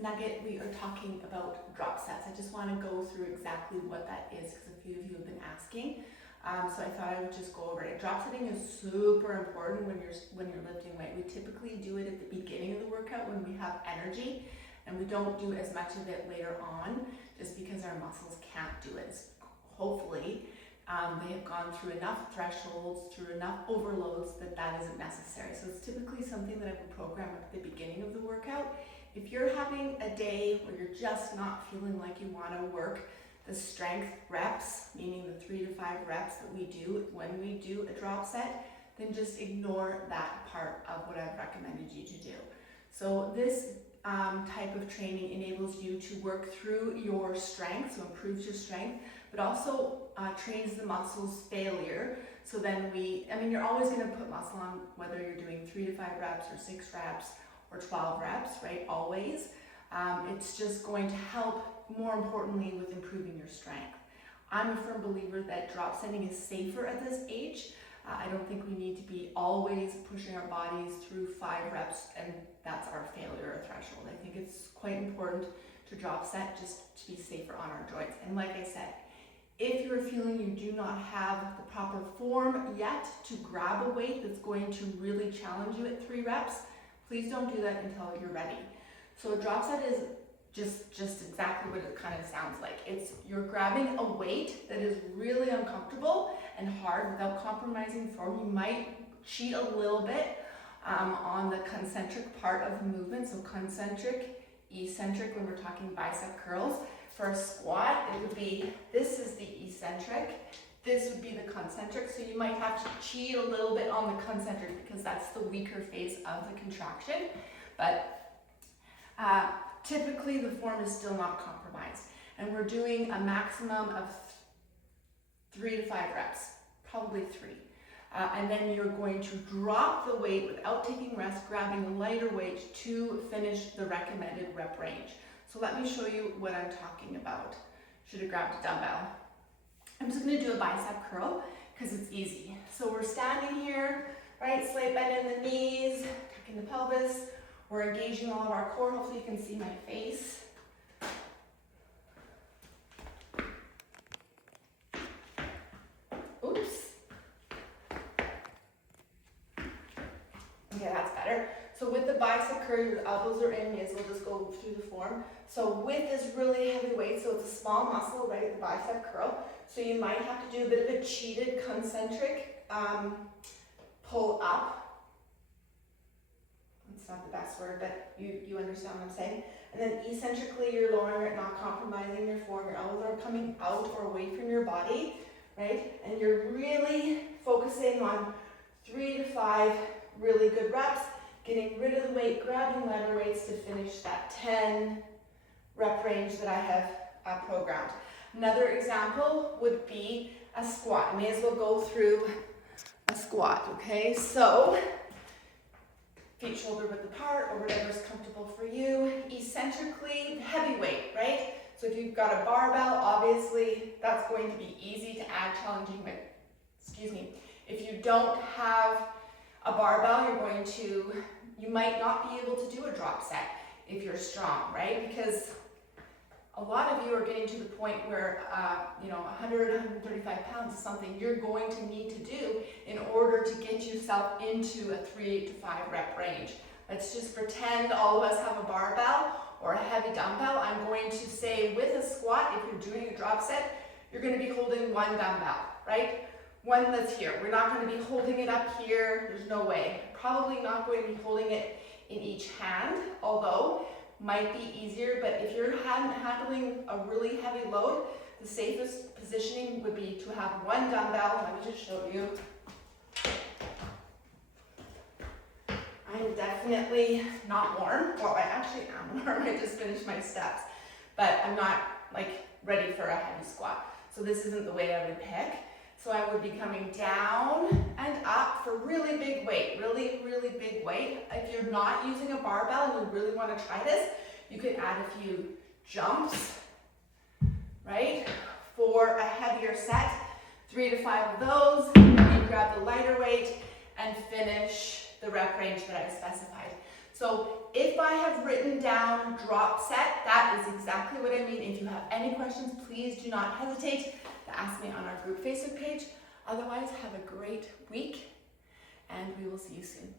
nugget, we are talking about drop sets. I just want to go through exactly what that is because a few of you have been asking. So I thought I would just go over it. Drop setting is super important when you're lifting weight. We typically do it at the beginning of the workout when we have energy, and we don't do as much of it later on just because our muscles can't do it. Hopefully, they have gone through enough thresholds, through enough overloads that isn't necessary. So it's typically something that I would program at the beginning of the workout. If you're having a day where you're just not feeling like you want to work the strength reps, meaning the 3 to 5 reps that we do when we do a drop set, then just ignore that part of what I've recommended you to do. So this type of training enables you to work through your strength, so improves your strength, but also trains the muscles failure. So then you're always going to put muscle on whether you're doing 3 to 5 reps or 6 reps or 12 reps, right? Always. It's just going to help, more importantly, with improving your strength. I'm a firm believer that drop setting is safer at this age. I don't think we need to be always pushing our bodies through 5 reps and that's our failure or threshold. I think it's quite important to drop set just to be safer on our joints. And like I said, if you're feeling you do not have the proper form yet to grab a weight that's going to really challenge you at 3 reps, please don't do that until you're ready. So a drop set is just exactly what it kind of sounds like. You're grabbing a weight that is really uncomfortable and hard without compromising form. You might cheat a little bit on the concentric part of the movement. So concentric, eccentric when we're talking bicep curls. For a squat, it would be, this is the eccentric, this would be the concentric. So you might have to cheat a little bit on the concentric because that's the weaker phase of the contraction. But typically the form is still not compromised. And we're doing a maximum of 3 to 5 reps, probably 3. And then you're going to drop the weight without taking rest, grabbing a lighter weight to finish the recommended rep range. So let me show you what I'm talking about. Should have grabbed a dumbbell. I'm just going to do a bicep curl because it's easy. So we're standing here, right? Slight bend in the knees, tucking the pelvis. We're engaging all of our core. Hopefully you can see my face. Oops. Okay, that's better. So with the bicep curl, your elbows are in, may as well just go through the form. So with this really heavy weight, so it's a small muscle, right, the bicep curl. So you might have to do a bit of a cheated concentric pull up. It's not the best word, but you understand what I'm saying. And then eccentrically, you're lowering it, not compromising your form. Your elbows are coming out or away from your body, right? And you're really focusing on 3 to 5 really good reps, getting rid of the weight, grabbing lighter weights to finish that 10 rep range that I have programmed. Another example would be a squat. I may as well go through a squat, okay? So feet shoulder width apart or whatever's comfortable for you. Eccentrically, heavy weight, right? So if you've got a barbell, obviously that's going to be easy to add challenging weight. Excuse me. If you don't have a barbell, you might not be able to do a drop set if you're strong, right? Because a lot of you are getting to the point where 100, 135 pounds is something you're going to need to do in order to get yourself into a 3 to 5 rep range. Let's just pretend all of us have a barbell or a heavy dumbbell. I'm going to say with a squat, if you're doing a drop set, you're going to be holding one dumbbell, right? One that's here. We're not going to be holding it up here. There's no way. Probably not going to be holding it in each hand, although might be easier, but if you're handling a really heavy load, the safest positioning would be to have one dumbbell. Let me just show you. I'm definitely not warm. Well, I actually am warm. I just finished my steps, but I'm not ready for a heavy squat. So this isn't the weight I would pick. So I would be coming down and up for really big weight, really, really big weight. If you're not using a barbell and you really want to try this, you could add a few jumps, right, for a heavier set, 3 to 5 of those, and then you grab the lighter weight and finish the rep range that I specified. So if I have written down drop set, that is exactly what I mean. If you have any questions, please do not hesitate to ask me on our group Facebook page. Otherwise, have a great week, and we will see you soon.